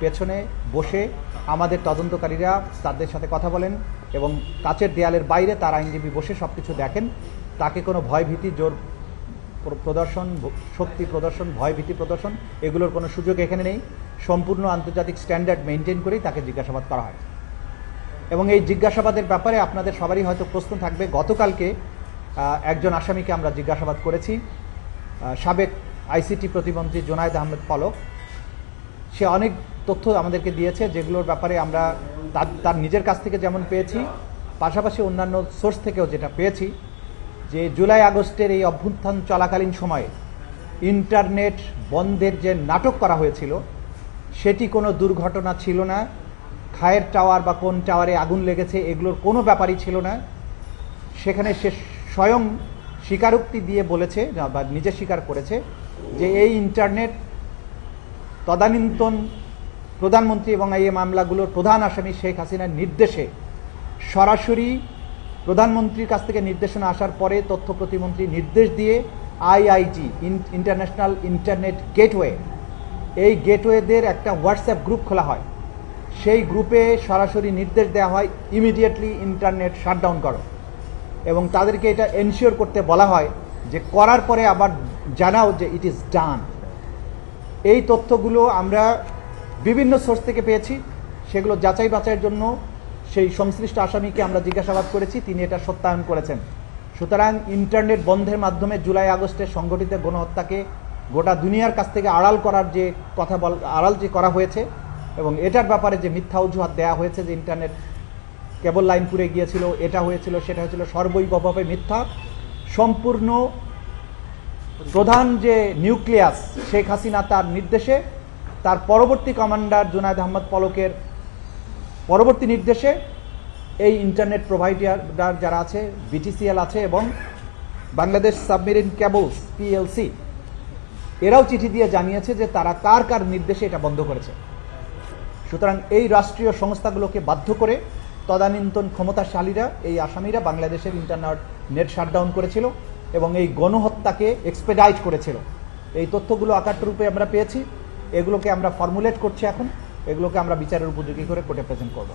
পেছনে বসে আমাদের তদন্তকারীরা তাদের সাথে কথা বলেন এবং কাচের দেয়ালের বাইরে তার আইনজীবী বসে সব কিছু দেখেন। তাকে কোনো ভয়ভীতি, জোর প্রদর্শন, শক্তি প্রদর্শন, ভয়ভীতি প্রদর্শন এগুলোর কোনো সুযোগ এখানে নেই। সম্পূর্ণ আন্তর্জাতিক স্ট্যান্ডার্ড মেনটেন করেই তাকে জিজ্ঞাসাবাদ করা হয়। এবং এই জিজ্ঞাসাবাদের ব্যাপারে আপনাদের সবারই হয়তো প্রশ্ন থাকবে। গতকালকে একজন আসামিকে আমরা জিজ্ঞাসাবাদ করেছি, সাবেক আইসিটি প্রতিমন্ত্রী জোনায়েদ আহমেদ পলক। সে অনেক তথ্য আমাদেরকে দিয়েছে, যেগুলোর ব্যাপারে আমরা তার নিজের কাছ থেকে যেমন পেয়েছি, পাশাপাশি অন্যান্য সোর্স থেকেও যেটা পেয়েছি, যে জুলাই আগস্টের এই অভ্যুত্থান চলাকালীন সময়ে ইন্টারনেট বন্ধের যে নাটক করা হয়েছিল সেটি কোনো দুর্ঘটনা ছিল না। খায়ের টাওয়ার বা কোন টাওয়ারে আগুন লেগেছে এগুলোর কোনো ব্যাপারই ছিল না। সেখানে সে স্বয়ং স্বীকারোক্তি দিয়ে বলেছে বা নিজে স্বীকার করেছে যে এই ইন্টারনেট তদানীন্তন প্রধানমন্ত্রী এবং এই মামলাগুলোর প্রধান আসামি শেখ হাসিনার নির্দেশে সরাসরি প্রধানমন্ত্রীর কাছ থেকে নির্দেশনা আসার পরে তথ্য প্রতিমন্ত্রী নির্দেশ দিয়ে আইআইটি ইন্টারন্যাশনাল ইন্টারনেট গেটওয়ে, এই গেটওয়েদের একটা হোয়াটসঅ্যাপ গ্রুপ খোলা হয়। সেই গ্রুপে সরাসরি নির্দেশ দেওয়া হয় ইমিডিয়েটলি ইন্টারনেট শাটডাউন করো, এবং তাদেরকে এটা এনশিওর করতে বলা হয় যে করার পরে আবার জানাও যে ইট ইজ ডান। এই তথ্যগুলো আমরা বিভিন্ন সোর্স থেকে পেয়েছি। সেগুলো যাচাই বাছাইয়ের জন্য সেই সংশ্লিষ্ট আসামিকে আমরা জিজ্ঞাসাবাদ করেছি, তিনি এটা সত্যায়ন করেছেন। সুতরাং ইন্টারনেট বন্ধের মাধ্যমে জুলাই আগস্টের সংগঠিত গণহত্যাকে গোটা দুনিয়ার কাছ থেকে আড়াল করার যে আড়াল যে করা হয়েছে এবং এটার ব্যাপারে যে মিথ্যা অজুহাত দেওয়া হয়েছে যে ইন্টারনেট কেবল লাইন পুড়ে গিয়েছিল, এটা হয়েছিল, সেটা হয়েছিল, সর্বৈবভাবে মিথ্যা। সম্পূর্ণ প্রধান যে নিউক্লিয়াস শেখ হাসিনা তার নির্দেশে, তার পরবর্তী কমান্ডার জোনায়েদ আহমেদ পলকের পরবর্তী নির্দেশে এই ইন্টারনেট প্রোভাইডার যারা আছে, বিটিসিএল আছে এবং বাংলাদেশ সাবমেরিন কেবলস পিএলসি, এরাও চিঠি দিয়ে জানিয়েছে যে তারা কার কার নির্দেশে এটা বন্ধ করেছে। সুতরাং এই রাষ্ট্রীয় সংস্থাগুলোকে বাধ্য করে তদানীন্তন ক্ষমতাশালীরা, এই আসামিরা বাংলাদেশের ইন্টারনেট শাটডাউন করেছিল এবং এই গণহত্যাকে এক্সপেডাইট করেছিল। এই তথ্যগুলো আকাররূপে আমরা পেয়েছি, এগুলোকে আমরা ফর্মুলেট করছি এখন, এগুলোকে আমরা বিচারের উপযোগী করে কোর্টে প্রেজেন্ট করব।